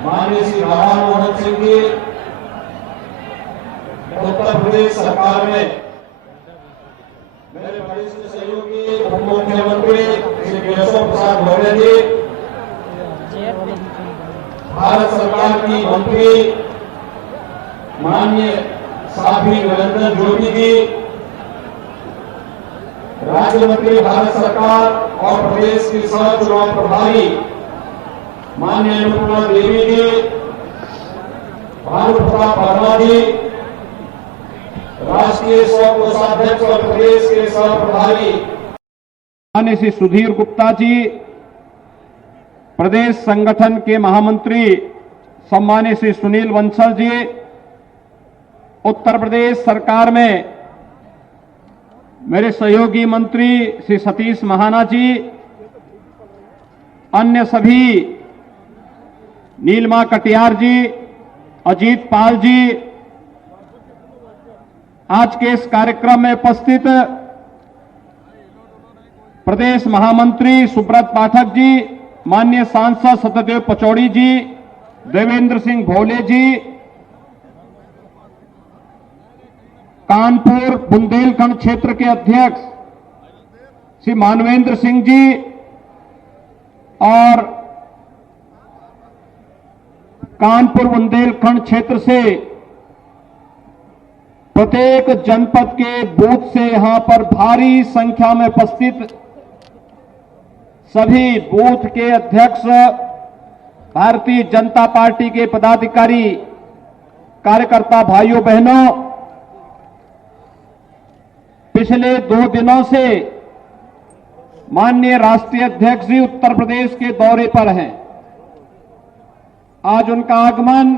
माननीय श्री राधा मोहन सिंह जी, उत्तर प्रदेश सरकार में मेरे वरिष्ठ सहयोगी उप मुख्यमंत्री श्री केशव प्रसाद मौर्य जी, भारत सरकार की मंत्री माननीय साध्वी निरंजन ज्योति जी, राज्य मंत्री भारत सरकार और प्रदेश की सह चुनाव प्रभारी माननीय अनुपमा देवी जी, भानु प्रताप वर्मा जी, राष्ट्रीय सह कोषाध्यक्ष और प्रदेश के सह प्रभारी माननीय श्री सुधीर गुप्ता जी, प्रदेश संगठन के महामंत्री सम्मानित श्री सुनील बंसल जी, उत्तर प्रदेश सरकार में मेरे सहयोगी मंत्री श्री सतीश महाना जी, अन्य सभी नीलमा कटियार जी, अजीत पाल जी, आज के इस कार्यक्रम में उपस्थित प्रदेश महामंत्री सुब्रत पाठक जी, माननीय सांसद सत्यदेव पचौड़ी जी, देवेंद्र सिंह भोले जी, कानपुर बुंदेलखंड क्षेत्र के अध्यक्ष श्री मानवेंद्र सिंह जी और कानपुर बुंदेलखंड क्षेत्र से प्रत्येक जनपद के बूथ से यहां पर भारी संख्या में उपस्थित सभी बूथ के अध्यक्ष, भारतीय जनता पार्टी के पदाधिकारी, कार्यकर्ता भाइयों बहनों, पिछले 2 दिनों से माननीय राष्ट्रीय अध्यक्ष जी उत्तर प्रदेश के दौरे पर हैं। आज उनका आगमन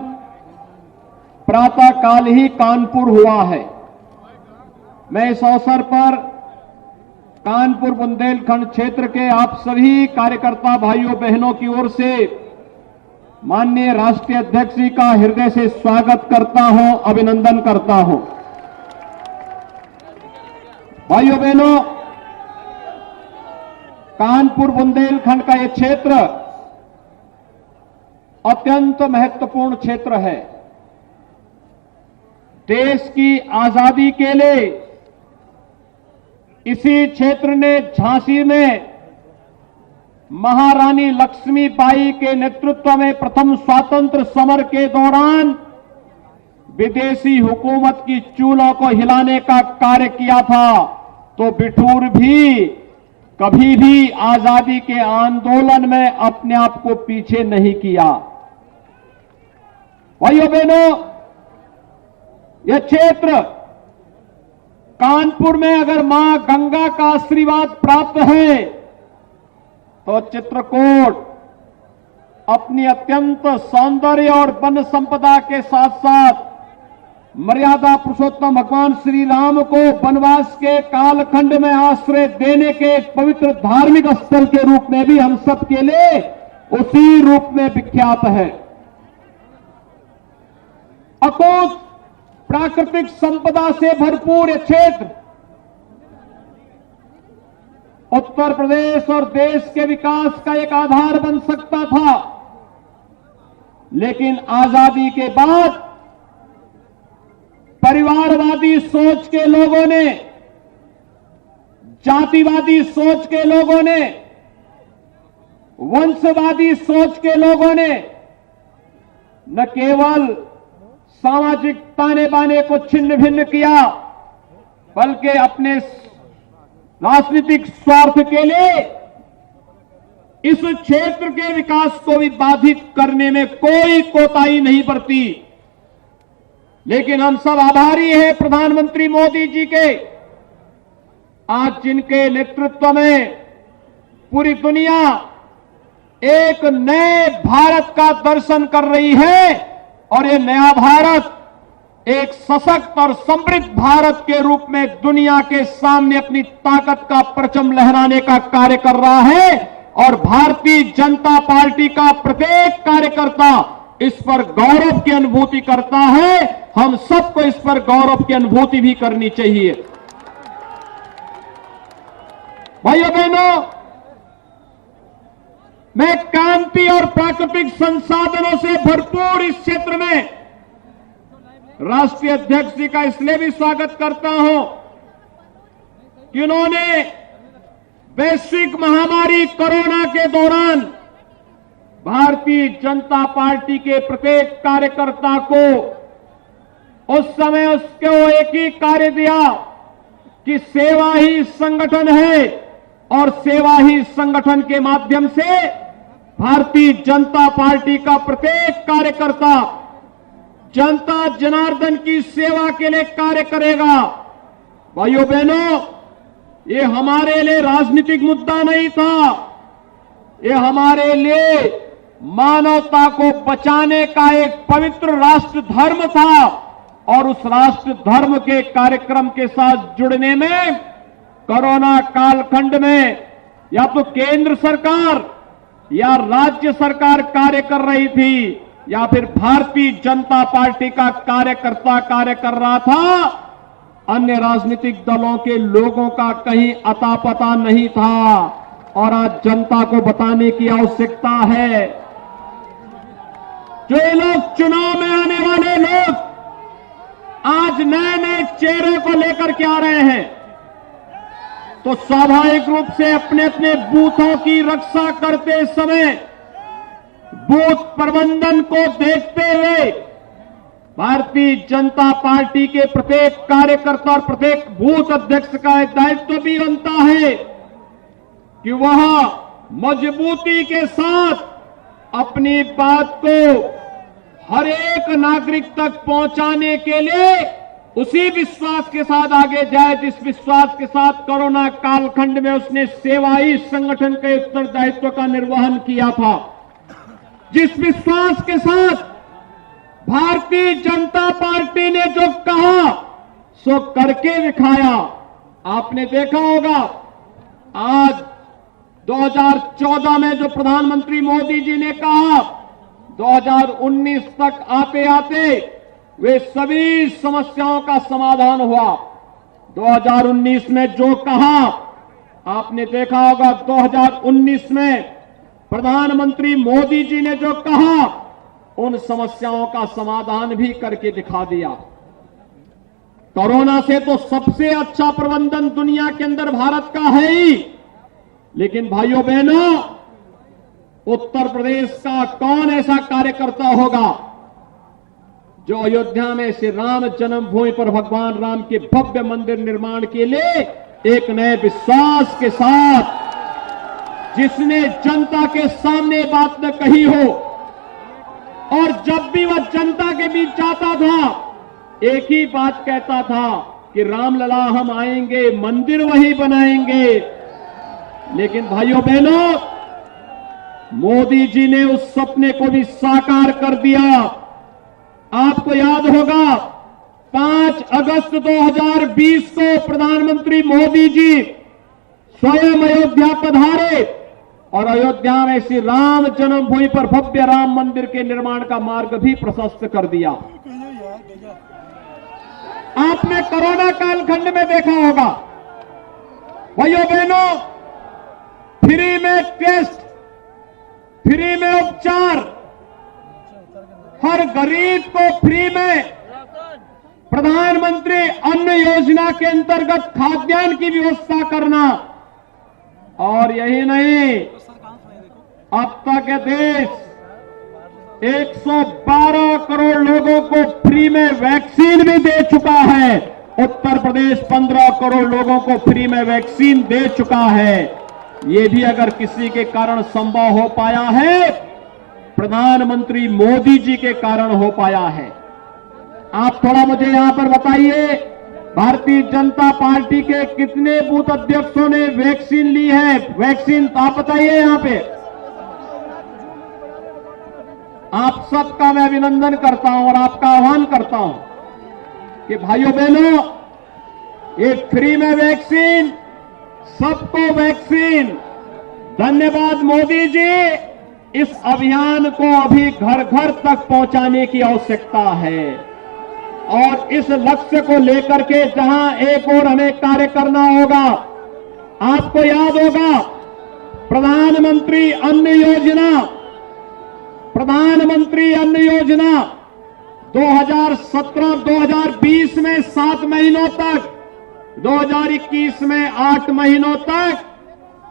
प्रातःकाल ही कानपुर हुआ है। मैं इस अवसर पर कानपुर बुंदेलखंड क्षेत्र के आप सभी कार्यकर्ता भाइयों बहनों की ओर से माननीय राष्ट्रीय अध्यक्ष जी का हृदय से स्वागत करता हूं, अभिनंदन करता हूं। भाइयों बहनों, कानपुर बुंदेलखंड का यह क्षेत्र अत्यंत महत्वपूर्ण क्षेत्र है। देश की आजादी के लिए इसी क्षेत्र ने झांसी में महारानी लक्ष्मीबाई के नेतृत्व में प्रथम स्वातंत्र समर के दौरान विदेशी हुकूमत की चूल्हों को हिलाने का कार्य किया था। तो बिठूर भी कभी भी आजादी के आंदोलन में अपने आप को पीछे नहीं किया। भाइयों बहनों, यह क्षेत्र कानपुर में अगर मां गंगा का आशीर्वाद प्राप्त है तो चित्रकूट अपनी अत्यंत सौंदर्य और वन संपदा के साथ साथ मर्यादा पुरुषोत्तम भगवान श्री राम को वनवास के कालखंड में आश्रय देने के एक पवित्र धार्मिक स्थल के रूप में भी हम सब के लिए उसी रूप में विख्यात है। अकूत प्राकृतिक संपदा से भरपूर यह क्षेत्र उत्तर प्रदेश और देश के विकास का एक आधार बन सकता था, लेकिन आजादी के बाद परिवारवादी सोच के लोगों ने, जातिवादी सोच के लोगों ने, वंशवादी सोच के लोगों ने न केवल सामाजिक ताने बाने को छिन्न भिन्न किया, बल्कि अपने राजनीतिक स्वार्थ के लिए इस क्षेत्र के विकास को भी बाधित करने में कोई कोताही नहीं बरती। लेकिन हम सब आभारी हैं प्रधानमंत्री मोदी जी के, आज जिनके नेतृत्व में पूरी दुनिया एक नए भारत का दर्शन कर रही है और ये नया भारत एक सशक्त और समृद्ध भारत के रूप में दुनिया के सामने अपनी ताकत का परचम लहराने का कार्य कर रहा है। और भारतीय जनता पार्टी का प्रत्येक कार्यकर्ता इस पर गौरव की अनुभूति करता है। हम सबको इस पर गौरव की अनुभूति भी करनी चाहिए। भाइयों बहनों, मैं कांति और प्राकृतिक संसाधनों से भरपूर इस क्षेत्र में राष्ट्रीय अध्यक्ष जी का इसलिए भी स्वागत करता हूं कि उन्होंने वैश्विक महामारी कोरोना के दौरान भारतीय जनता पार्टी के प्रत्येक कार्यकर्ता को उस समय उसको एक ही कार्य दिया कि सेवा ही संगठन है और सेवा ही संगठन के माध्यम से भारतीय जनता पार्टी का प्रत्येक कार्यकर्ता जनता जनार्दन की सेवा के लिए कार्य करेगा। भाइयों बहनों, ये हमारे लिए राजनीतिक मुद्दा नहीं था, ये हमारे लिए मानवता को बचाने का एक पवित्र राष्ट्र धर्म था और उस राष्ट्र धर्म के कार्यक्रम के साथ जुड़ने में कोरोना कालखंड में या तो केंद्र सरकार या राज्य सरकार कार्य कर रही थी या फिर भारतीय जनता पार्टी का कार्यकर्ता कार्य कर रहा था, अन्य राजनीतिक दलों के लोगों का कहीं अता पता नहीं था। और आज जनता को बताने की आवश्यकता है। जो ये लोग चुनाव में आने वाले लोग आज नए नए चेहरे को लेकर के आ रहे हैं, तो स्वाभाविक रूप से अपने अपने बूथों की रक्षा करते समय बूथ प्रबंधन को देखते हुए भारतीय जनता पार्टी के प्रत्येक कार्यकर्ता और प्रत्येक बूथ अध्यक्ष का दायित्व भी बनता है कि वह मजबूती के साथ अपनी बात को हर एक नागरिक तक पहुंचाने के लिए उसी विश्वास के साथ आगे जाए जिस विश्वास के साथ कोरोना कालखंड में उसने सेवाई संगठन के उत्तरदायित्व का निर्वहन किया था, जिस विश्वास के साथ भारतीय जनता पार्टी ने जो कहा सो करके दिखाया। आपने देखा होगा आज 2014 में जो प्रधानमंत्री मोदी जी ने कहा 2019 तक आते आते वे सभी समस्याओं का समाधान हुआ। 2019 में जो कहा आपने देखा होगा 2019 में प्रधानमंत्री मोदी जी ने जो कहा उन समस्याओं का समाधान भी करके दिखा दिया। कोरोना से तो सबसे अच्छा प्रबंधन दुनिया के अंदर भारत का है ही, लेकिन भाइयों बहनों, उत्तर प्रदेश का कौन ऐसा कार्यकर्ता होगा जो अयोध्या में श्री राम जन्मभूमि पर भगवान राम के भव्य मंदिर निर्माण के लिए एक नए विश्वास के साथ, जिसने जनता के सामने बात न कही हो और जब भी वह जनता के बीच जाता था एक ही बात कहता था कि रामलला हम आएंगे, मंदिर वही बनाएंगे। लेकिन भाइयों बहनों, मोदी जी ने उस सपने को भी साकार कर दिया। आपको याद होगा 5 अगस्त 2020 को प्रधानमंत्री मोदी जी स्वयं अयोध्या पधारे और अयोध्या में श्री राम जन्मभूमि पर भव्य राम मंदिर के निर्माण का मार्ग भी प्रशस्त कर दिया। आपने कोरोना कालखंड में देखा होगा भाइयों बहनों, फ्री में टेस्ट, फ्री में उपचार, हर गरीब को फ्री में प्रधानमंत्री अन्न योजना के अंतर्गत खाद्यान्न की व्यवस्था करना। और यही नहीं, अब तक देश 112 करोड़ लोगों को फ्री में वैक्सीन भी दे चुका है। उत्तर प्रदेश 15 करोड़ लोगों को फ्री में वैक्सीन दे चुका है। ये भी अगर किसी के कारण संभव हो पाया है, प्रधानमंत्री मोदी जी के कारण हो पाया है। आप थोड़ा मुझे यहां पर बताइए, भारतीय जनता पार्टी के कितने बूथ अध्यक्षों ने वैक्सीन ली है? वैक्सीन आप बताइए यहां पे। आप सबका मैं अभिनंदन करता हूं और आपका आह्वान करता हूं कि भाइयों बहनों, ये फ्री में वैक्सीन, सबको वैक्सीन। धन्यवाद मोदी जी। इस अभियान को अभी घर घर तक पहुंचाने की आवश्यकता है और इस लक्ष्य को लेकर के जहां एक और हमें कार्य करना होगा। आपको याद होगा प्रधानमंत्री अन्न योजना 2017-2020 में 7 महीनों तक, 2021 में 8 महीनों तक,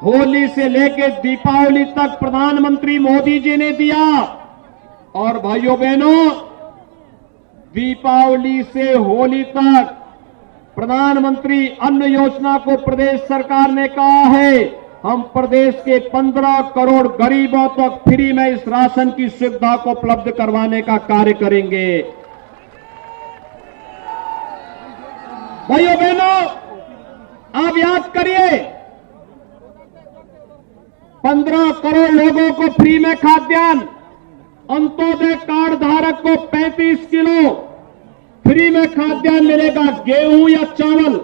होली से लेकर दीपावली तक प्रधानमंत्री मोदी जी ने दिया। और भाइयों बहनों, दीपावली से होली तक प्रधानमंत्री अन्न योजना को प्रदेश सरकार ने कहा है हम प्रदेश के 15 करोड़ गरीबों तक फ्री में इस राशन की सुविधा को उपलब्ध करवाने का कार्य करेंगे। भाइयों बहनों, आप याद करिए, 15 करोड़ लोगों को फ्री में खाद्यान्न, अंत्योदय कार्ड धारक को 35 किलो फ्री में खाद्यान्न मिलेगा, गेहूं या चावल।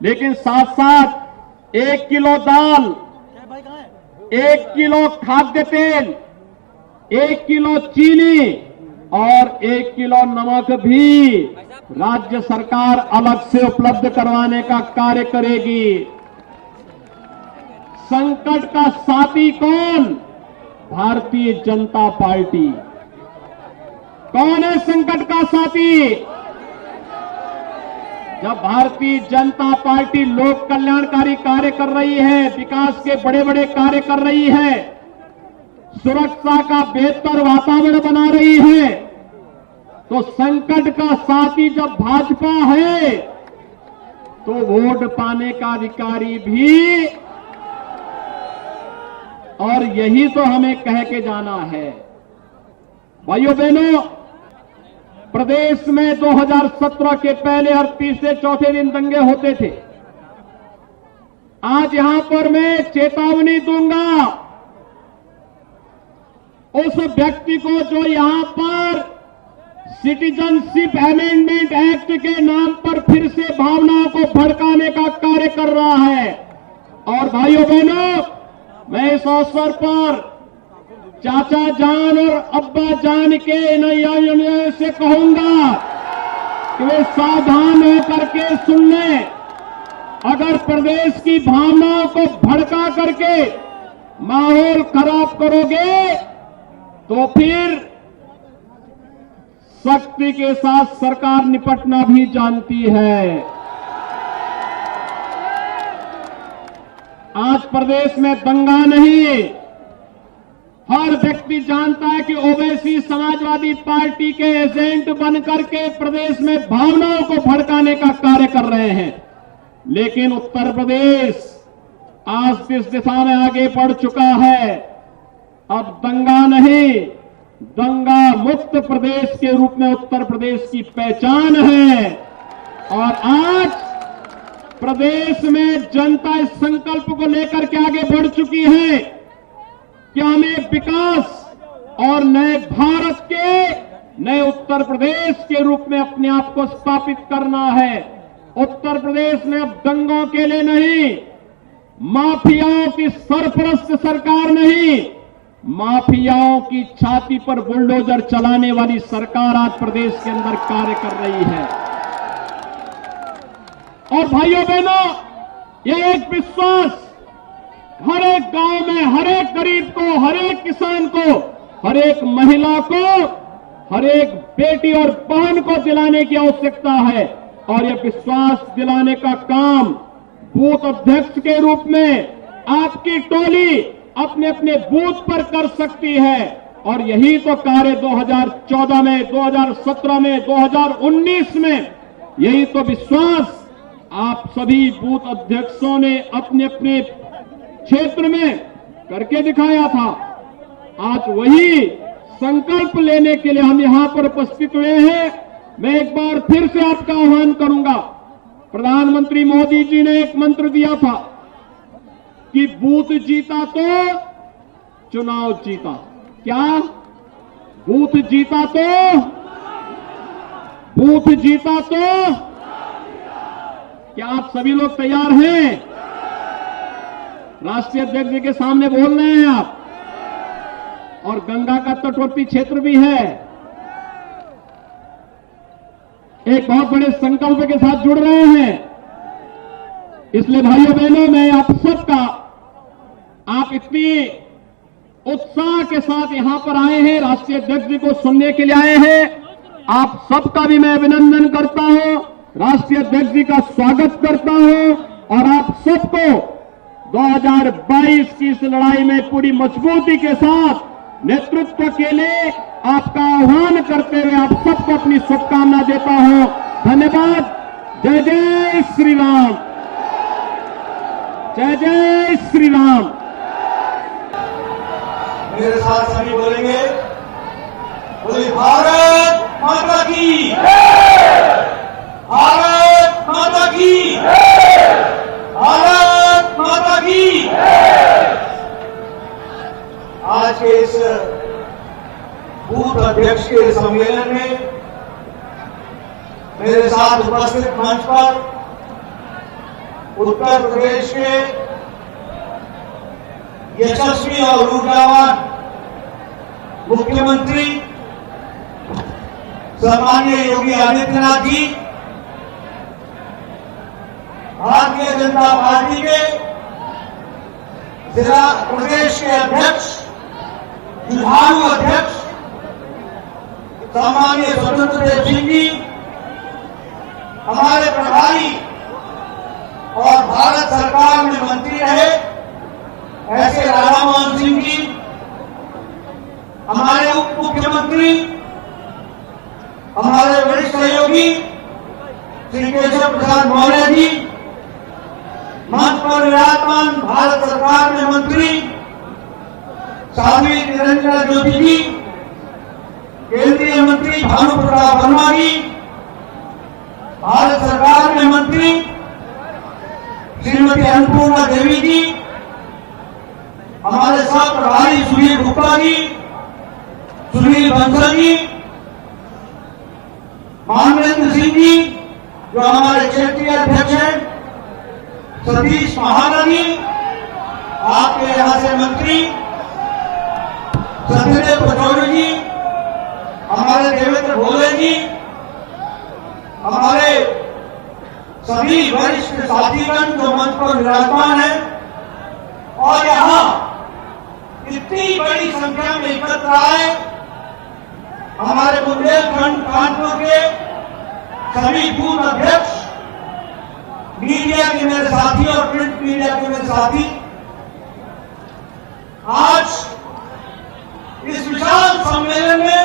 लेकिन साथ साथ 1 किलो दाल, 1 किलो खाद्य तेल, 1 किलो चीनी और 1 किलो नमक भी राज्य सरकार अलग से उपलब्ध करवाने का कार्य करेगी। संकट का साथी कौन? भारतीय जनता पार्टी। कौन है संकट का साथी? जब भारतीय जनता पार्टी लोक कल्याणकारी कार्य कर रही है, विकास के बड़े बड़े कार्य कर रही है, सुरक्षा का बेहतर वातावरण बना रही है, तो संकट का साथी जब भाजपा है तो वोट पाने का अधिकारी भी। और यही तो हमें कह के जाना है। भाइयों बहनों, प्रदेश में 2017 के पहले हर तीसरे चौथे दिन दंगे होते थे। आज यहां पर मैं चेतावनी दूंगा उस व्यक्ति को जो यहां पर सिटीजनशिप अमेंडमेंट एक्ट के नाम पर फिर से भावनाओं को भड़काने का कार्य कर रहा है। और भाइयों बहनों, मैं इस अवसर पर चाचा जान और अब्बा जान के नैया से कहूंगा कि वे सावधान होकर के सुन लें। अगर प्रदेश की भावनाओं को भड़का करके माहौल खराब करोगे तो फिर शक्ति के साथ सरकार निपटना भी जानती है। आज प्रदेश में दंगा नहीं, हर व्यक्ति जानता है कि ओवैसी समाजवादी पार्टी के एजेंट बनकर के प्रदेश में भावनाओं को भड़काने का कार्य कर रहे हैं। लेकिन उत्तर प्रदेश आज इस दिशा में आगे बढ़ चुका है। अब दंगा नहीं, दंगा मुक्त प्रदेश के रूप में उत्तर प्रदेश की पहचान है। और आज प्रदेश में जनता इस संकल्प को लेकर के आगे बढ़ चुकी है कि हमें विकास और नए भारत के, नए उत्तर प्रदेश के रूप में अपने आप को स्थापित करना है। उत्तर प्रदेश में अब दंगों के लिए नहीं, माफियाओं की सरपरस्त सरकार नहीं, माफियाओं की छाती पर बुलडोजर चलाने वाली सरकार आज प्रदेश के अंदर कार्य कर रही है। और भाइयों बहनों, ये एक विश्वास हर एक गांव में, हर एक गरीब को, हर एक किसान को, हर एक महिला को, हर एक बेटी और बहन को दिलाने की आवश्यकता है। और यह विश्वास दिलाने का काम बूथ अध्यक्ष के रूप में आपकी टोली अपने अपने बूथ पर कर सकती है। और यही तो कार्य 2014 में, 2017 में, 2019 में, यही तो विश्वास आप सभी बूथ अध्यक्षों ने अपने अपने क्षेत्र में करके दिखाया था। आज वही संकल्प लेने के लिए हम यहां पर उपस्थित हुए हैं। मैं एक बार फिर से आपका आह्वान करूंगा। प्रधानमंत्री मोदी जी ने एक मंत्र दिया था कि बूथ जीता तो चुनाव जीता। क्या बूथ जीता तो क्या आप सभी लोग तैयार हैं? राष्ट्रीय अध्यक्ष जी के सामने बोल रहे हैं आप, और गंगा का तटवर्ती क्षेत्र भी है। एक बहुत बड़े संकल्प के साथ जुड़ रहे हैं। इसलिए भाइयों बहनों, मैं आप सबका आप इतनी उत्साह के साथ यहां पर आए हैं, राष्ट्रीय अध्यक्ष जी को सुनने के लिए आए हैं, आप सबका भी मैं अभिनंदन करता हूं, राष्ट्रीय अध्यक्ष जी का स्वागत करता हूं और आप सबको 2022 की इस लड़ाई में पूरी मजबूती के साथ नेतृत्व के लिए आपका आह्वान करते हुए आप सबको अपनी शुभकामना देता हूं। धन्यवाद। जय जय श्री राम। जय जय श्री राम। मेरे साथ सभी बोलेंगे, बोले भारत माता की, भारत माता की, भारत माता की। आज के इस बूथ अध्यक्ष के सम्मेलन में मेरे साथ उपस्थित मंच पर उत्तर प्रदेश के यशस्वी और ऊर्जावान मुख्यमंत्री सम्माननीय योगी आदित्यनाथ जी, भारतीय जनता पार्टी के जिला प्रदेश के अध्यक्ष, जुझारू अध्यक्ष सम्माननीय स्वतंत्र देव सिंह जी, हमारे प्रभारी और भारत सरकार में मंत्री रहे ऐसे राधा मोहन सिंह जी, हमारे उप मुख्यमंत्री, हमारे वरिष्ठ सहयोगी श्री केशव प्रसाद मौर्य जी, मंच पर विराजमान भारत सरकार में मंत्री साध्वी निरंजना ज्योति जी, केंद्रीय मंत्री भानु प्रताप वर्मा जी, भारत सरकार में मंत्री श्रीमती अन्नपूर्णा देवी जी, हमारे साथ प्रभारी सुनील गुप्ता जी, सुनील बंसल जी, मानवेंद्र सिंह जी जो हमारे क्षेत्रीय अध्यक्ष हैं, सतीश महाना जी आपके यहां से मंत्री, सत्यदेव पचौरी जी, हमारे देवेंद्र भोले जी, हमारे सभी वरिष्ठ साथीगण जो मंच पर विराजमान है और यहां इतनी बड़ी संख्या में एकत्र आए हमारे बुंदेलखंड कानपुर के सभी बूथ अध्यक्ष, मीडिया के मेरे साथी और प्रिंट मीडिया के मेरे साथी, आज इस विशाल सम्मेलन में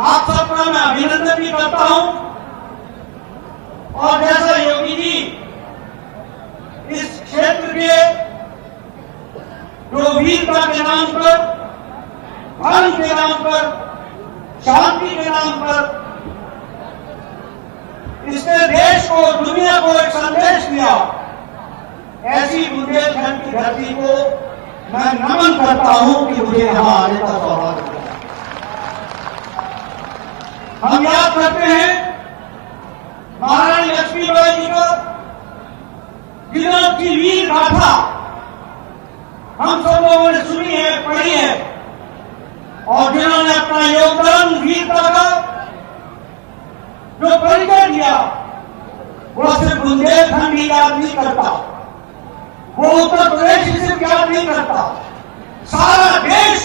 आप सबका मैं अभिनंदन भी करता हूं और जैसा योगी जी इस क्षेत्र के जो वीरता के नाम पर, धर्म के नाम पर, शांति के नाम पर इसने देश को, दुनिया को एक संदेश दिया, ऐसी बुंदेलखंड की धरती को मैं नमन करता हूं कि मुझे यहां आने का सौभाग्य मिला। हम याद करते हैं महारानी लक्ष्मीबाई जी को, जिन्होंने वीर गाथा हम सब लोगों ने सुनी है, पढ़ी है और जिन्होंने अपना योगदान वीरता का जो परिचय दिया वो सिर्फ बुंदेलखंड ही याद नहीं करता, वो उत्तर प्रदेश ही सिर्फ याद नहीं करता, सारा देश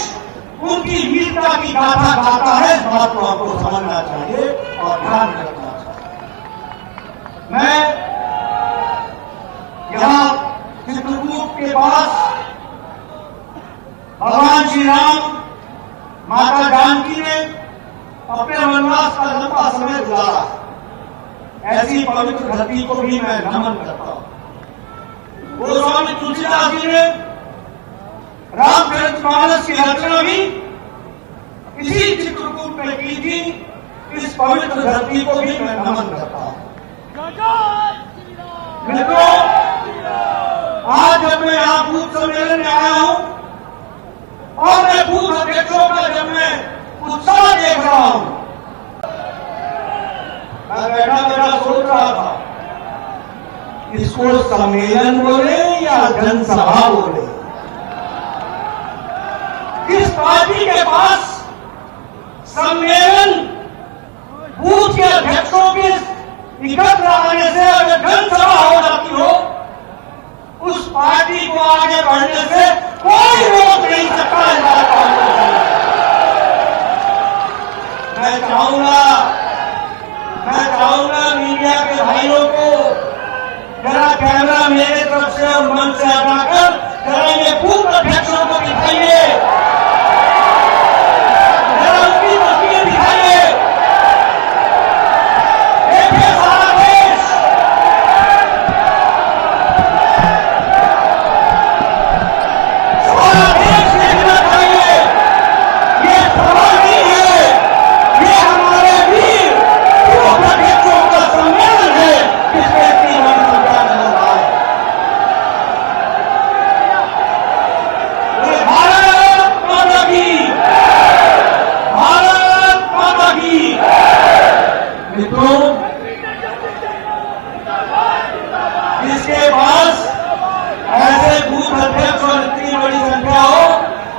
उनकी वीरता की गाथा गाता है। इस बात को आपको समझना चाहिए और ध्यान रखना चाहिए। मैं यहां चित्रकूट के पास भगवान श्री राम, माता जानकी ने अपने वनवास का लंबा समय गुजारा, ऐसी पवित्र धरती को भी मैं नमन करता हूं। गोस्वामी तुलसीदास जी ने रामचरितमानस की रचना भी इसी चित्रकूट में की थी। इस पवित्र धरती को भी मैं नमन करता हूं। मित्रों, आज जब मैं यहां बूथ सम्मेलन में आया हूं और मैं बूथ अध्यक्षों का जब मैं उत्साह देख रहा हूं, मैं बैठा बैठा सोच रहा था इसको सम्मेलन बोले या जनसभा बोले। किस पार्टी के पास सम्मेलन बूथ के अध्यक्षों के एकत्र आने से अगर जनसभा हो जाती हो, उस पार्टी को आगे बढ़ने से कोई रोक नहीं सकता इस बात को हमको समझना है। मैं चाहूंगा मीडिया के भाइयों को जरा कैमरा मेरे तरफ से और मंच से हटाकर जरा ये बूथ अध्यक्षों को दिखाइए, जरा उनकी तस्वीर दिखाइए। देखिए सारा देश, सारा देश देखना चाहिए। ये सभा नहीं है, ये हमारे वीर बूथ अध्यक्षों का सम्मेलन है जिसमें इतनी बड़ी संख्या में लोग आए। बोले भारत माता की, भारत माता की। मित्रों, जिसके पास ऐसे बूथ अध्यक्ष और इतनी बड़ी संख्या हो,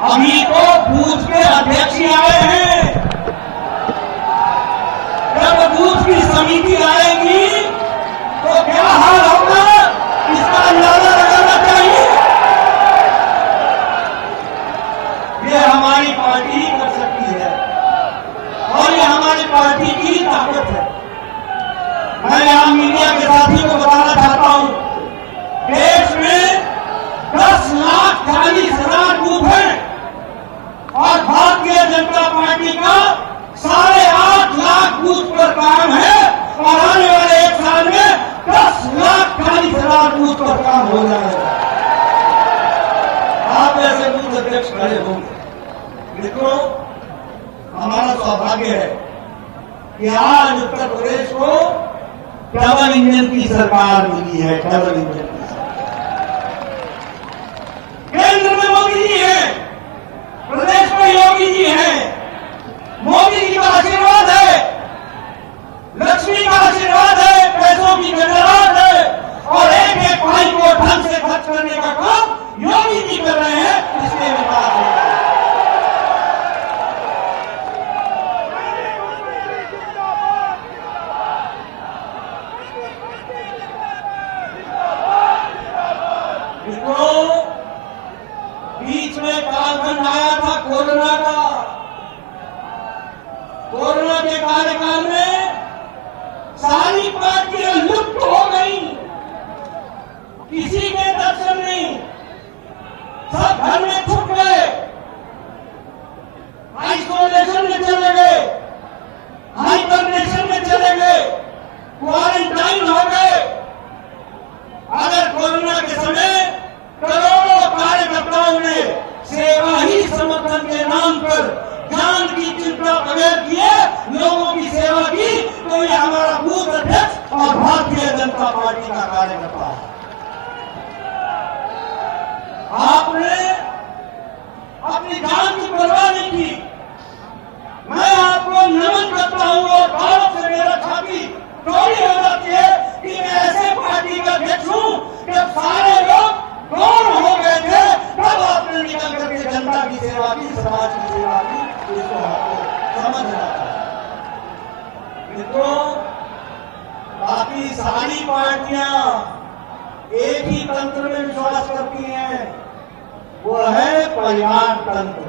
अभी तो बूथ के अध्यक्ष ही आए हैं। जब बूथ की समिति आएगी तो क्या हाल होगा इसका अंदाजा लगाना चाहिए। ये हमारी पार्टी ही कर सकती है और ये हमारी पार्टी की ताकत है। मैं यहां मीडिया के साथियों को बताना चाहता हूं, देश में 10,40,000 बूथ हैं और भारतीय जनता पार्टी का 8.5 लाख बूथ पर काम है और आने वाले 1 साल में 10,40,000 बूथ पर काम हो जाएगा। आप ऐसे बूथ अध्यक्ष खड़े होंगे। मित्रों, हमारा सौभाग्य है कि आज उत्तर प्रदेश को डबल इंजन की सरकार मिली है। डबल इंजन की सरकार, केंद्र में मोदी जी है, प्रदेश में योगी जी हैं। मोदी जी का आशीर्वाद है, लक्ष्मी का आशीर्वाद है, पैसों की गजरात है और एक एक भाई को ढंग से खर्च करने का काम योगी जी कर रहे हैं। इसलिए विकास हो रहा है। मित्रों, बीच में कालखंड आया था कोरोना का। कोरोना के कार्यकाल में सारी पार्टियां लुप्त हो गई, किसी के दर्शन नहीं, सब घर में छुप गए, आइसोलेशन में चले गए, हाइबरनेशन में चले गए, क्वारंटाइन हो गए। अगर कोरोना के समय करोड़ों कार्यकर्ताओं ने सेवा ही समर्थन के नाम पर जान की चिंता बगैर किए लोगों की सेवा की, तो ये हमारा बूथ अध्यक्ष और भारतीय जनता पार्टी का कार्यकर्ता है। आपने अपनी जान की परवाह नहीं की। मैं आपको नमन करता हूं और भारत से मेरा छाती थोड़ी हो जाती है कि मैं ऐसे पार्टी का अध्यक्ष हूं जब सारे लोग कौन हो गए थे तब आपने निकल करके जनता की सेवा की, समाज की सेवा की। इसको आपको समझना चाहिए। मित्रों, बाकी सारी पार्टियां एक ही तंत्र में विश्वास करती हैं, वो है परिवार तंत्र।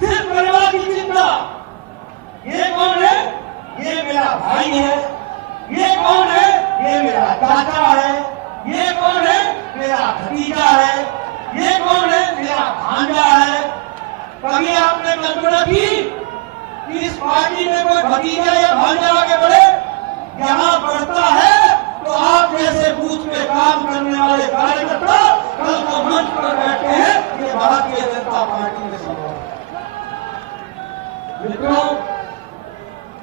सिर्फ परिवार की चिंता। ये कौन है? ये मेरा भाई है। ये कौन है? ये मेरा चाचा है। ये कौन है? मेरा भतीजा है। ये कौन है? मेरा भांजा है। कभी आपने कल्पना की कि इस पार्टी में कोई भतीजा या भांजा आगे बढ़े? यहां बढ़ता है तो आप जैसे बूथ में काम करने वाले कार्यकर्ता कल को मंच पर बैठते हैं। ये भारतीय जनता पार्टी में संभव है। मित्रों,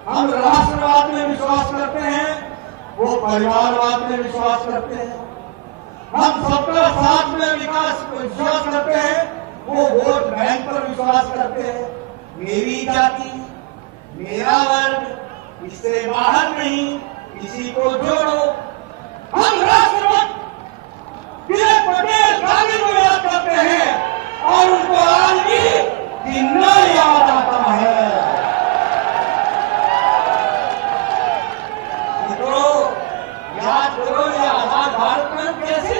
हम राष्ट्रवाद में विश्वास करते हैं, वो परिवारवाद में विश्वास करते हैं। हम सबका साथ में विश्वास करते हैं, वो वोट बैंक पर विश्वास करते हैं। मेरी जाति, मेरा वर्ग, इससे बाहर नहीं, इसी को जोड़ो। हम राष्ट्रपति विजय पटेल गांधी को याद करते हैं और उनको आज भी जिंदा याद आता है। याद करो ये आजाद भारत में कैसे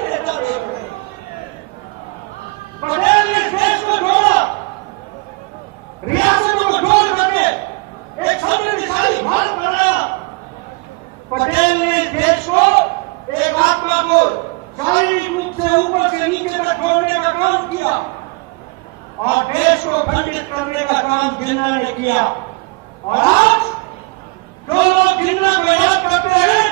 और देश को खंडित करने का काम जिन्ना ने किया। और आज जो लोग जिन्ना को याद करते हैं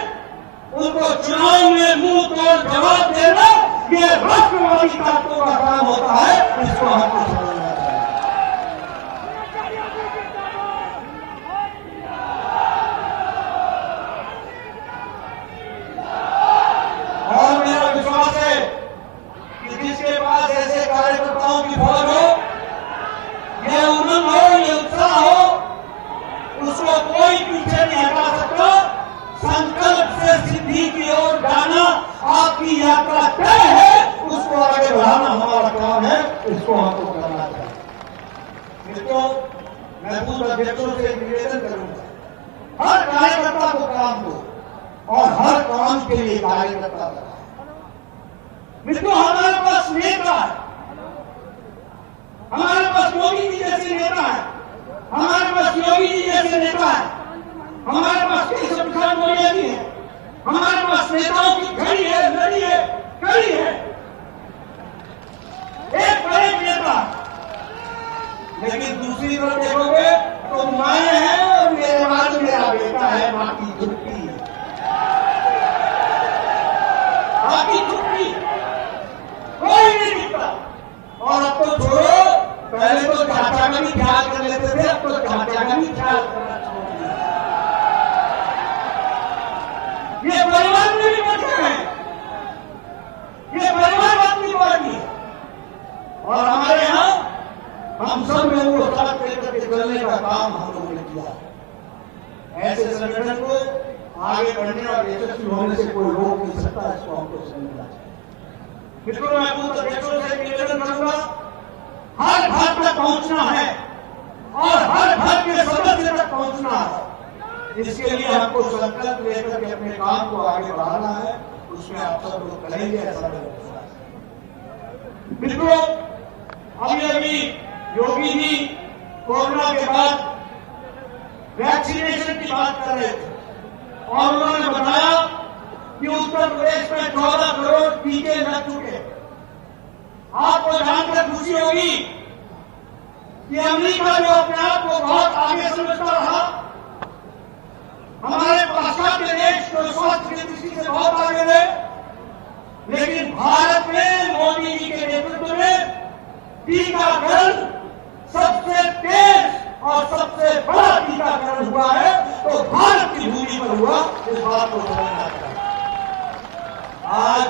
उनको चुनाव में मुंह तोड़ जवाब देना ये राष्ट्रवादी ताकतों का काम होता है। इसको हमको समझना चाहिए। और मेरा विश्वास है कि जिसके पास ऐसे कार्यकर्ताओं की फौज हो, ये उमंग हो, ये उत्साह हो, उसको कोई पीछे नहीं हटा सकता। संकल्प से सिद्धि की ओर जाना आपकी यात्रा तय है, उसको आगे बढ़ाना हमारा काम है। इसको हमको करना चाहिए। इसको मैं बूथ अध्यक्षों से निवेदन करूंगा, हर कार्यकर्ता को काम दो और हर काम के लिए कार्यकर्ता बनाओ। मित्रों, हमारे पास नेता है, हमारे पास मोदी जी जैसे नेता है, हमारे पास योगी जी जैसे नेता है, हमारे पास केशव प्रसाद मौर्य जी है, हमारे पास नेताओं की घड़ी है, लड़ी है, कड़ी है, एक बड़े नेता। लेकिन दूसरी तरफ देखोगे तो माए हैं और मेरे बाद मेरा बेटा है, बाकी छुट्टी है, बाकी छुट्टी कोई नहीं दिखता। और अब तो छोड़ो, पहले तो चाचा का भी ख्याल कर लेते थे, अब तो चाचा का भी ख्याल करना छोड़ दिया। ये परिवार में भी बचे हैं, ये परिवारवाद की पार्टी है। और हमारे यहाँ हम सब लोगों को साथ मिलकर के चलने का काम हम लोगों ने किया। ऐसे संगठन को आगे बढ़ने और यशस्वी होने से कोई रोक नहीं सकता। इसको हमको समझना चाहिए। मित्रों, मैं बूथ अध्यक्षों से निवेदन करूंगा, हर घर तक पहुंचना है और हर घर के सदस्य तक पहुंचना है। इसके लिए हमको संकल्प लेकर के अपने काम को आगे बढ़ाना है। उसमें आप सब लोग करेंगे, ऐसा लगता है। मित्रों, अभी योगी जी कोरोना के बाद वैक्सीनेशन की बात कर रहे थे और उन्होंने बताया कि उत्तर प्रदेश में 14 करोड़ टीके लग चुके। आपको जानकर खुशी होगी कि अमेरिका जो अपने आप को बहुत आगे समझता रहा, हमारे पाश्चात्य देश जो स्वास्थ्य की दृष्टि से बहुत आगे रहे, लेकिन भारत में मोदी जी के नेतृत्व में टीकाकरण सबसे तेज और सबसे बड़ा टीकाकरण हुआ है, तो भारत की भूमि पर हुआ। इस बात को समझना चाहिए। आज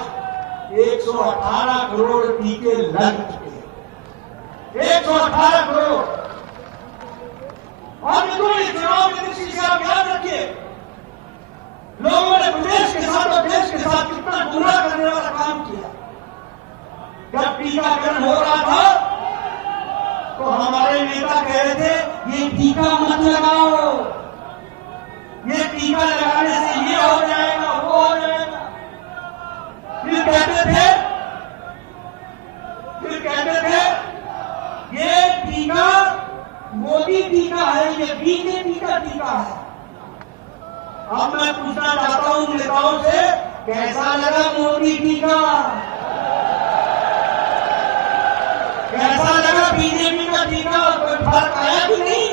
118 करोड़ टीके लग चुके हैं, 118 करोड़। और मित्रों, इस चुनाव की दृष्टि से आप याद रखिए, लोगों ने प्रदेश के साथ और देश के साथ कितना गुमराह करने वाला काम किया। जब टीकाकरण हो रहा था तो हमारे नेता कह रहे थे, ये टीका मत लगाओ, ये टीका लगाने से ये हो जाएगा, वो हो जाएगा। फिर कहते थे ये टीका मोदी टीका है, ये बीजेपी का टीका है। अब मैं पूछना चाहता हूं नेताओं से, कैसा लगा मोदी टीका? कैसा लगा बीजेपी का टीका? कोई फर्क आया कि नहीं?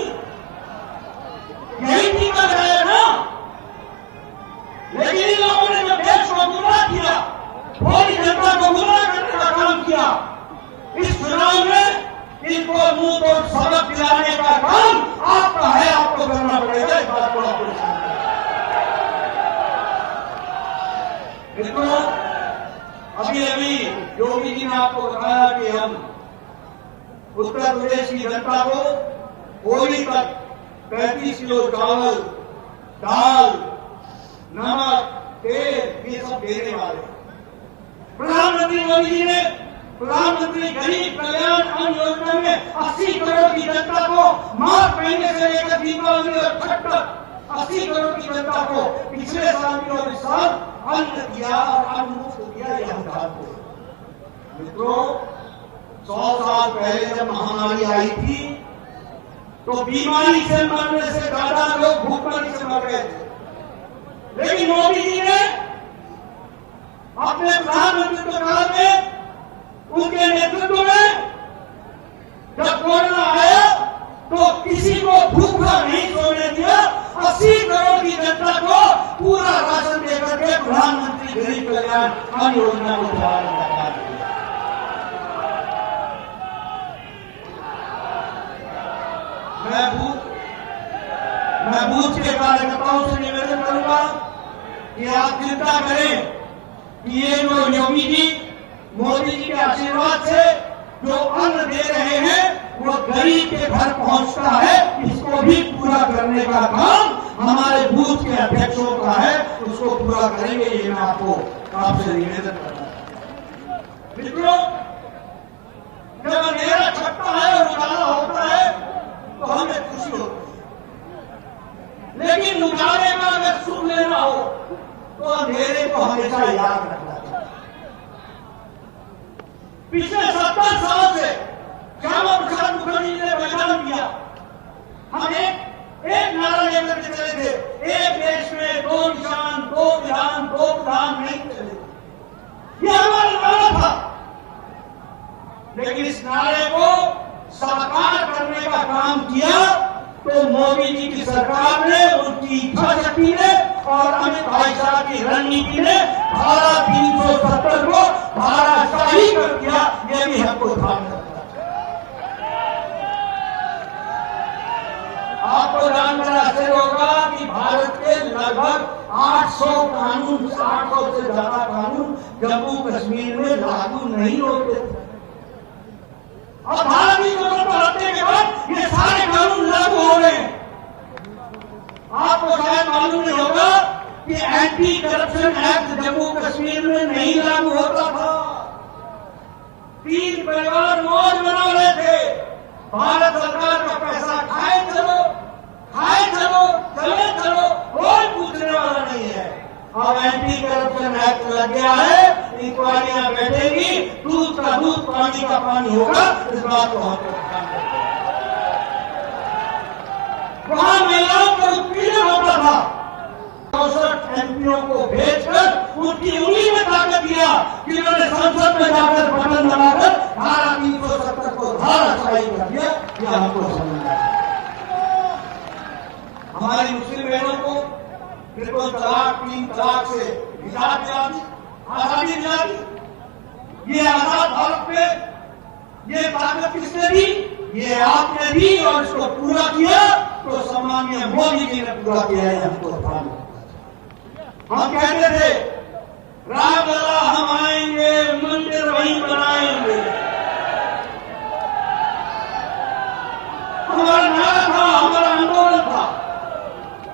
यही टीका लगाया ना। लेकिन इन लोगों ने जो देश को गुमराह किया, पूरी जनता को गुमराह करने का काम किया, इस चुनाव में इनको मुंह तोड़ सबक दिलाने का काम आपका है, आपको करना पड़ेगा। इस बात को आपको समझना है। मित्रों, अभी योगी जी ने आपको बताया कि हम उत्तर प्रदेश की जनता को होली तक 35 किलो चावल, दाल, नमक, तेल ये सब देने वाले। प्रधानमंत्री मोदी जी ने प्रधानमंत्री गरीब कल्याण अन्न योजना में 80 करोड़ की जनता को मार्च महीने से लेकर दीपावली और छठ तक 80 करोड़ की जनता को पिछले साल की और इस साल अन्न दिया और अन्न मुफ्त दिया। यह हम जानते हैं। मित्रों, 100 साल पहले जब महामारी आई थी तो बीमारी से मरने से ज्यादा लोग भूखमरी से मर गए थे। लेकिन मोदी जी ने अपने प्रधानमंत्री काल में उनके नेतृत्व में जब कोरोना आया तो किसी को भूखा नहीं सोने दिया। 80 करोड़ की जनता को पूरा राशन देकर के प्रधानमंत्री गरीब कल्याण अन्न योजना को चलाया। मैं बूथ के कार्यकर्ताओं से निवेदन करूंगा कि आप चिंता करें कि ये जो योगी जी मोदी जी के आशीर्वाद से जो अन्न दे रहे हैं वो गरीब के घर पहुंचता है। इसको भी पूरा करने का काम हमारे बूथ के अध्यक्षों का है, उसको पूरा करेंगे। ये मैं आपसे निवेदन करता हूं। मित्रों, जब अंधेरा छटता है और उजाला होता है तो हमें खुशी होती है, लेकिन उजाले का अगर सुख लेना हो तो अंधेरे को हमेशा याद रखना चाहिए। पिछले 70 साल से श्यामा प्रसाद मुखर्जी ने बलिदान किया। हम एक नारा लेकर के चले थे, एक देश में 2 निशान 2 विधान 2 प्रधान नहीं चले। यह हमारा नारा था, लेकिन इस नारे को साकार करने का काम किया तो मोदी जी की सरकार ने, उनकी इच्छा शक्ति ने और अमित भाई साहब की रणनीति ने धारा 370 को धाराशाही कर दिया। यह भी हमको ध्यान रखना चाहिए। आपको जानकर आश्चर्य होगा कि भारत के लगभग 800 कानून, 800 से ज्यादा कानून जम्मू कश्मीर में लागू नहीं होते थे। और भारत की जरूरत बढ़ने के बाद ये सारे कानून लागू हो रहे हैं। आपको शायद मालूम नहीं होगा कि anti corruption act Jammu Kashmir में नहीं लागू होता था। 3 परिवार मौज बना रहे थे। भारत सरकार का पैसा खाए चलो, चले चलो, कोई पूछने वाला नहीं है। अब एंटी करप्शन एक्ट लग गया है, इंक्वायरियां बैठेगी, दूध का दूध पानी का पानी होगा। इस बात को हम ध्यान रखें। वहां महिलाओं का उत्पीड़न होता था, 64 एमपीओ को भेजकर उनकी उंगली में ताकत दिया कि उन्होंने संसद में जाकर बटन दबाकर धारा 370 को धाराशाही कर दिया। यह हमको समझना है। हमारी मुस्लिम बहनों को ट्रिपल तलाक, 3 तलाक से निजात दिलाई, आजादी दिलाई। ये आजाद भारत में ये ताकत किसने दी? ये आपने दी और इसको पूरा किया तो सम्माननीय मोदी जी ने पूरा किया है। हमको ध्यान रखना। हम कहते थे रामलला हम आएंगे, मंदिर वहीं बनाएंगे। हमारा नारा था, हमारा आंदोलन था,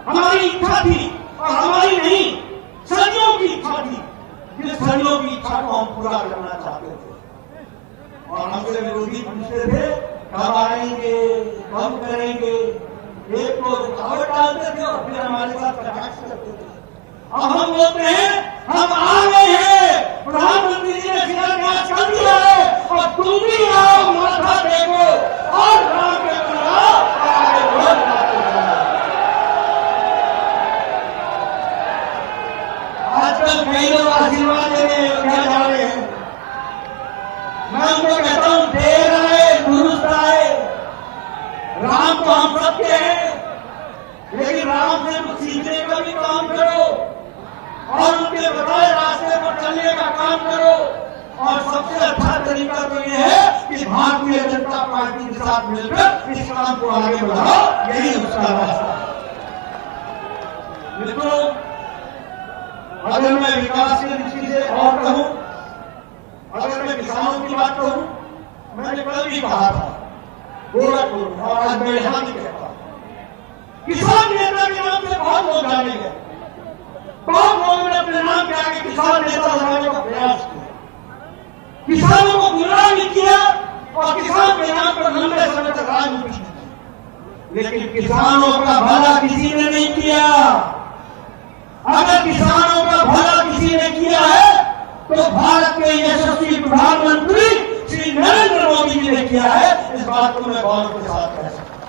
हमारी इच्छा थी और हमारी नहीं, सदियों की इच्छा थी। जिस सदियों की इच्छा को हम पूरा करना चाहते थे और हमसे विरोधी पूछते थे कब आएंगे, कब करेंगे। एक तो रुकावट डालते थे और फिर हमारे साथ कटाक्ष करते थे। अब हम बोलते हैं हम आ गए हैं, प्रधानमंत्री जी ने शिलान्यास कर दिया है और तुम भी आओ, माथा टेको और राम के बनाओ और आगे बढ़ो। आजकल कई लोग आशीर्वाद देने अयोध्या जा रहे हैं। मैं उनको कहता हूं देर आए दुरुस्त आए। राम तो हम सबके हैं, लेकिन राम से कुछ सीखने का भी काम करो और उनके बताए रास्ते पर चलने का काम करो। और सबसे अच्छा तरीका तो ये है कि भारतीय जनता पार्टी के साथ मिलकर इस काम को आगे बढ़ाओ। यही उसका रास्ता है। मित्रों, अगर मैं विकास की दृष्टि से और कहूं, अगर मैं किसानों की बात कहूं, मैंने कल भी कहा था गोरखपुर और आज मैं यहां भी कहता हूं, किसान नेता के नाम से बहुत लोग जाने गए। बहुत लोगों ने अपने नाम के आगे किसान नेता लगाने का प्रयास किया, किसानों को गुमराह भी किया और किसान के नाम पर लंबे समय तक राजनीति की। लेकिन किसानों का भला किसी ने नहीं किया। अगर किसानों का भला किसी ने किया है तो भारत के यशस्वी प्रधानमंत्री श्री नरेंद्र मोदी जी ने किया है। इस बात को मैं गौरव के साथ कह सकता हूं।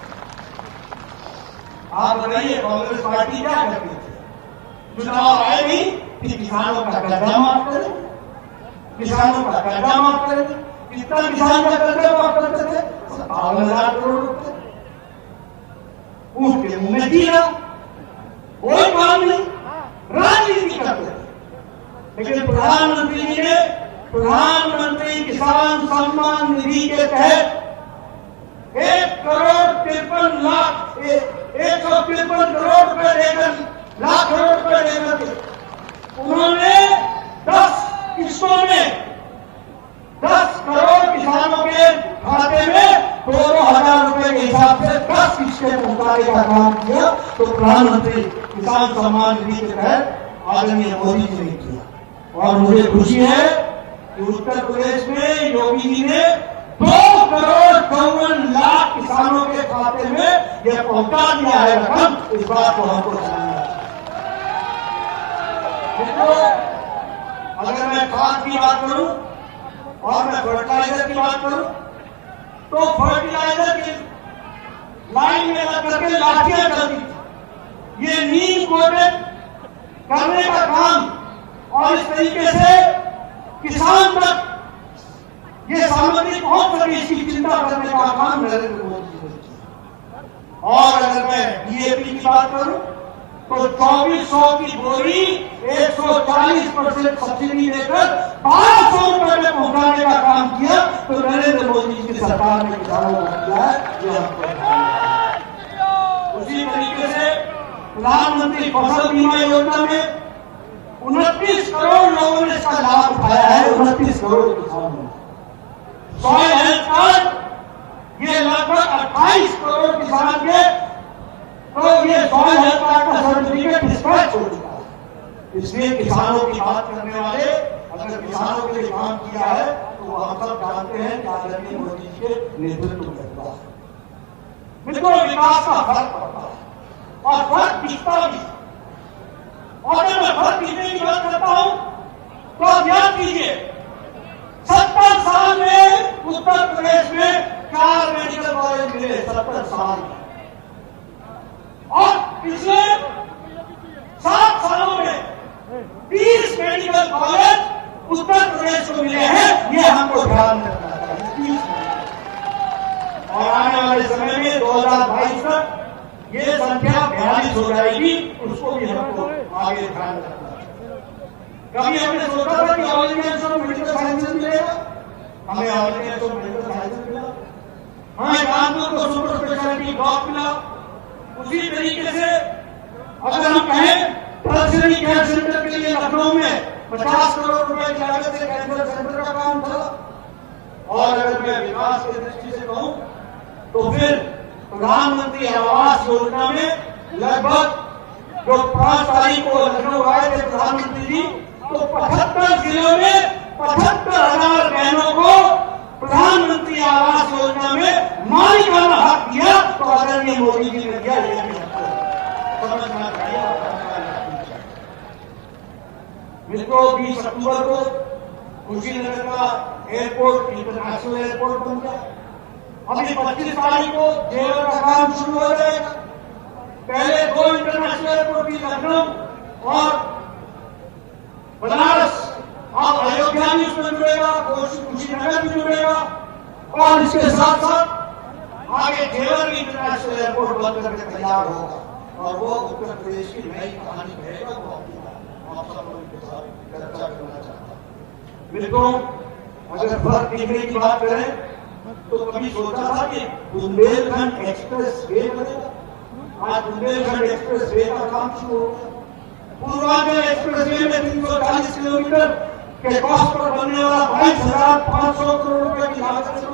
आप बताइए कांग्रेस पार्टी क्या करती थी? चुनाव आए भी कि किसानों का कर्जा माफ करें, किसानों का कर्जा माफ करें। कितना किसान का कर्ज माफ करते थे? 57,000 करोड़ रुपए। ऊँट के मुंह में जीरा, कोई काम नहीं, राजनीति करते थे। लेकिन प्रधानमंत्री जी ने प्रधानमंत्री किसान सम्मान निधि के तहत 1,53 करोड़ रुपए लेकर, लाख करोड़ रुपए लेकर के उन्होंने 10 किस्तों में 10 करोड़ किसानों के खाते में 2,000 रुपए के हिसाब से 10 किस्तें पहुंचाने का काम किया। तो प्रधानमंत्री किसान सम्मान निधि के तहत आदरणीय मोदी जी ने किया। और मुझे खुशी है कि उत्तर प्रदेश में योगी जी ने 2,54,00,000 किसानों के खाते में यह पहुंचा दिया है रकम। इस बात को हमको जानना है। अगर मैं खाद की बात करूं और मैं फर्टिलाइजर की बात करूं, तो फर्टिलाइजर की लाइन में लग करके लाठियां चलती थी। ये नीम कोटेड करने का काम और इस तरीके से किसान तक ये सामग्री पहुंच सके, इसकी चिंता करने का काम नरेंद्र मोदी जी ने किया। और अगर मैं डीएपी की बात करूं, तो 2400 की बोरी 140% सब्सिडी देकर 1200 रुपए में पहुंचाने का काम किया। तो नरेंद्र मोदी जी की सरकार ने किसानों को किया है, ये हमको। उसी तरीके से प्रधानमंत्री फसल बीमा योजना में 29 करोड़ लोगों ने इसका लाभ उठाया है। 29 करोड़ किसानों ने। सॉइल हेल्थ कार्ड, ये लगभग 28 करोड़ किसान के, तो ये सॉइल हेल्थ कार्ड का सर्टिफिकेट डिस्पैच हो चुका है। इसलिए किसानों की बात करने वाले अगर किसानों के लिए काम किया है तो वो हम सब जानते हैं कि आदरणीय मोदी जी के नेतृत्व में हुआ है। मित्रों, विकास का फर्क पड़ता है और फर्क दिखता भी। और जब मैं फर्क दिखने की बात करता हूं तो आप याद कीजिए, 70 साल में उत्तर प्रदेश में 4 मेडिकल कॉलेज मिले। 70 साल में। और पिछले 7 सालों में 30 मेडिकल कॉलेज उत्तर प्रदेश को मिले हैं। ये हमको ध्यान रखना चाहिए। और आने वाले समय में 2022 तक ये संख्या 42 हो जाएगी। उसको भी हमको आगे ध्यान रखना चाहिए। कभी हमने सोचा था कि all India institute of medical sciences मिलेगा? हमें all India institute of medical sciences मिला। हमें कानपुर को सुपर स्पेशलिटी ब्लॉक मिला। उसी तरीके से अगर हम कहें टर्शियरी केयर सेंटर के लिए लखनऊ में 50 करोड़ रुपए की लागत से कैंसर सेंटर का काम था। और अगर मैं विकास की दृष्टि से कहूं तो फिर प्रधानमंत्री आवास योजना में लगभग जो 5 तारीख को लखनऊ आए थे प्रधानमंत्री जी, तो 75 जिलों में 75,000 बहनों को प्रधानमंत्री आवास योजना में मालिकाना हक दिया। तो आदरणीय मोदी जी ने दिया। ये भी हमको समझना चाहिए। मित्रों, 20 अक्टूबर को कुशीनगर का एयरपोर्ट इंटरनेशनल एयरपोर्ट बन गया। अभी 25 तारीख को जेवर का काम शुरू हो जाएगा। पहले 2 इंटरनेशनल एयरपोर्ट भी लखनऊ और बनारस, अब अयोध्या भी उसमें जुड़ेगा, कुशीनगर भी जुड़ेगा। और इसके साथ साथ आगे जेवर भी इंटरनेशनल एयरपोर्ट बन करके तैयार होगा और वो उत्तर प्रदेश की नई कहानी रहेगा। वो आप सब लोगों के साथ चर्चा करना चाहता हूं। मित्रों, अगर फर्क दिखने की बात करें तो कभी सोचा था कि बुंदेलखंड एक्सप्रेस वे बनेगा। आज बुंदेलखंड एक्सप्रेस वे का काम शुरू हो गया। पूर्वांचल एक्सप्रेस वे में 340 किलोमीटर के कॉस्ट पर बनने वाला 22,500 करोड़ रुपए की लागत से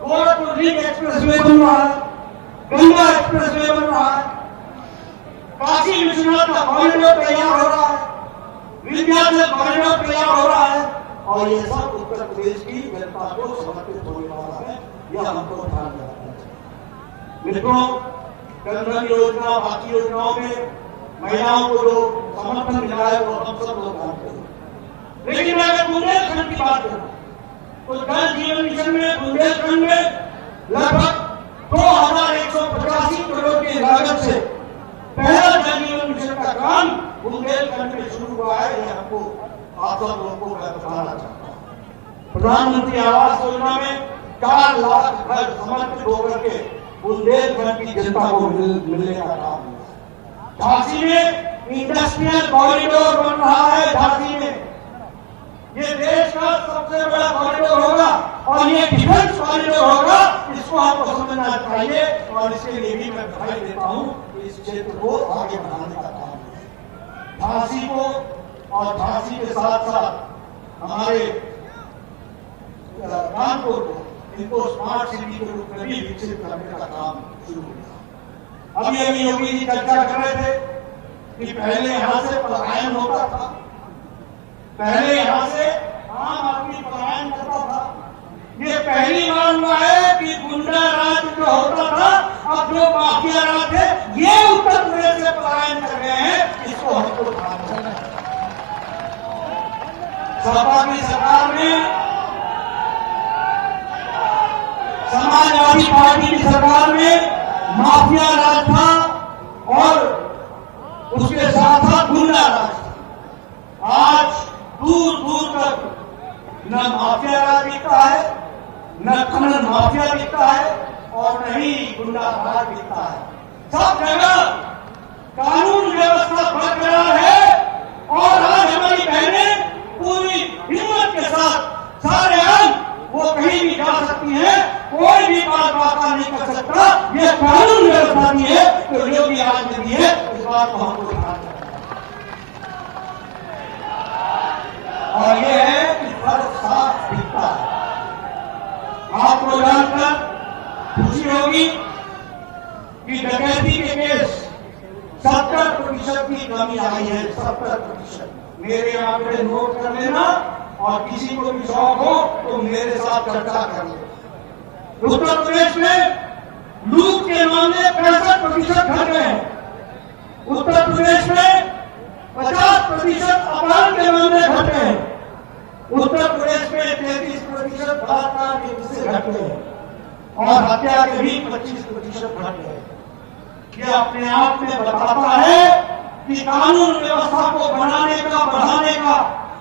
गोरखपुर लिंक एक्सप्रेस वे बन रहा है। गंगा एक्सप्रेस वे बन रहा है। काशी विश्वनाथ का कॉरिडोर तैयार हो रहा है। विंध्याचल कॉरिडोर तैयार हो रहा है। और ये सब उत्तर प्रदेश की जनता को समर्पित होने वाला है। यह हमको ध्यान रखना चाहिए। मित्रों, जनधन योजना, बाकी योजनाओं में महिलाओं को जो समर्थन मिला है वो हम सब लोग जानते हैं। लेकिन मैं अगर बुंदेलखंड की बात करूं तो जल जीवन मिशन में बुंदेलखंड में लगभग 2,185 करोड़ की लागत से पहला जल जीवन मिशन का काम बुंदेलखंड में शुरू हुआ है। यह हमको आप सब लोगों को मैं बताना चाहता हूं। प्रधानमंत्री आवास योजना में 4 लाख घर समर्पित होकर के बुंदेलखंड की जनता को मिलने का काम हुआ। झांसी में इंडस्ट्रियल कॉरिडोर बन रहा है। झांसी में ये देश का सबसे बड़ा कॉरिडोर होगा और ये डिफेंस कॉरिडोर होगा। इसको आपको समझना चाहिए और इसके लिए भी मैं बधाई देता हूं कि इस क्षेत्र को आगे बढ़ाने का काम झांसी को और झांसी के साथ साथ हमारे कानपुर को इनको स्मार्ट सिटी के रूप में भी विकसित करने का काम शुरू किया। अभी योगी जी चर्चा कर रहे थे कि पहले यहां से पलायन होता था, पहले यहां से आम आदमी पलायन करता था। ये पहली बार हुआ है कि गुंडा राज जो होता था अब जो माफिया राज है ये उत्तर प्रदेश से पलायन कर रहे हैं। इसको हमको ध्यान है। सपा की सरकार में, समाजवादी पार्टी की सरकार में माफिया राज था और उसके साथ साथ गुंडा राज था। आज दूर दूर तक न माफिया राज दिखता है, न खनन माफिया दिखता है और न ही गुंडा राज दिखता है। सब जगह कानून व्यवस्था बरकरार है और आज हमारी बहनें पूरी हिम्मत के साथ सारे अंग वो कहीं भी जा सकती है, कोई भी बात वार्ता नहीं कर सकता। ये कानून व्यवस्था की है तो योगी आज ने दी है। इस बात को हमको ध्यान रखना और ये है कि फर्क साफ दिखता है। आपको जानकर खुशी होगी कि डकैती के केस 70% की कमी आई है। 70%। मेरे आंकड़े नोट कर लेना और किसी को भी शौक हो तो मेरे साथ चर्चा कर ले। उत्तर प्रदेश में लूट के मामले 65% घट गए हैं। उत्तर प्रदेश में 50% अपराध के मामले घटे हैं। उत्तर प्रदेश में 33% बलात्कार के किस्से घटे हैं और हत्या के भी 25% घटे हैं। ये अपने आप में बताता है कि कानून व्यवस्था को बनाने का, बढ़ाने का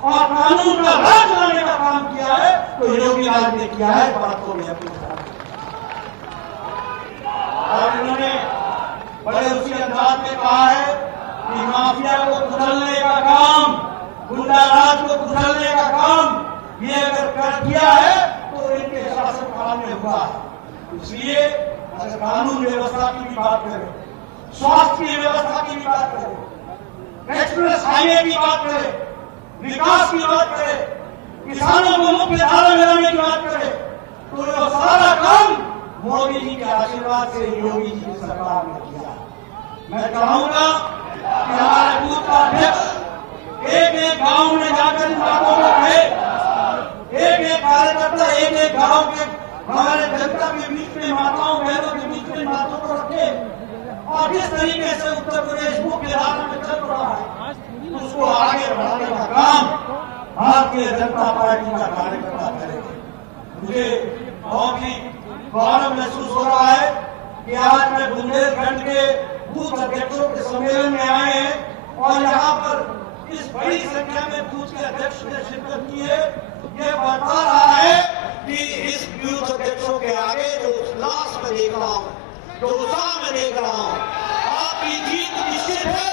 और कानून का राज लाने का काम किया है तो योगी राज ने किया है। बात को मैं अपनी और इन्होंने बड़े उसी अंदाज में कहा है कि माफिया को कुचलने का काम, गुंडा राज को कुचलने का काम ये अगर कर दिया है तो इनके शासनकाल में हुआ है। इसलिए अगर कानून व्यवस्था की भी बात करें, स्वास्थ्य की व्यवस्था की भी बात करें, एक्सप्रेस हाईवे की बात करें, विकास की बात करें, किसानों को मुख्य धारा में लाने की बात करें तो ये सारा काम मोदी जी के आशीर्वाद से योगी जी की सरकार ने किया। मैं चाहूंगा कि हमारे बूथ का अध्यक्ष एक गांव में जाकर इन बातों को कहे, एक कार्यकर्ता एक गांव के हमारे जनता के बीच में, माताओं बहनों के बीच में बातों को रखे और जिस तरीके से उत्तर प्रदेश मुख्य धारा में चल रहा है उसको आगे बढ़ाने का काम भारतीय जनता पार्टी का कार्यकर्ता करेगा। मुझे बहुत ही गौरव महसूस हो रहा है कि आज मैं बुंदेलखंड के बूथ अध्यक्षों के सम्मेलन में आए हैं और यहाँ पर इस बड़ी संख्या में बूथ के अध्यक्ष ने शिरकत की है। ये बता रहा है कि इस बूथ अध्यक्षों के आगे जो उल्लास में देख रहा हूँ, जो उत्साह में देख रहा हूँ, आपकी जीत निश्चित है।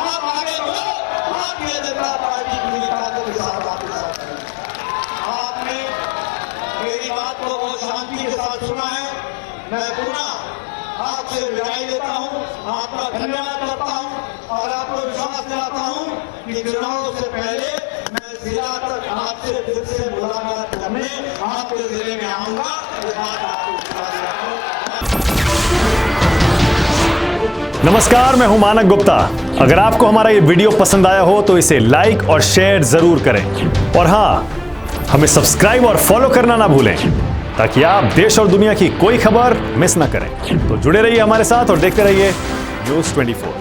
आप आगे बढ़ो, भारतीय जनता पार्टी की ताकत के साथ आपके साथ है। आपने मेरी बात को बहुत शांति के साथ सुना है। मैं पुनः आपसे विदाई लेता हूँ, आपका धन्यवाद करता हूँ और आपको विश्वास दिलाता हूँ कि चुनाव से पहले मैं जिला तक आपसे फिर से मुलाकात करने आपके जिले में आऊंगा। ये बात आपको विश्वास दिलाता हूँ। नमस्कार, मैं हूं मानक गुप्ता। अगर आपको हमारा ये वीडियो पसंद आया हो तो इसे लाइक और शेयर जरूर करें और हाँ, हमें सब्सक्राइब और फॉलो करना ना भूलें ताकि आप देश और दुनिया की कोई खबर मिस ना करें। तो जुड़े रहिए हमारे साथ और देखते रहिए न्यूज़ 24।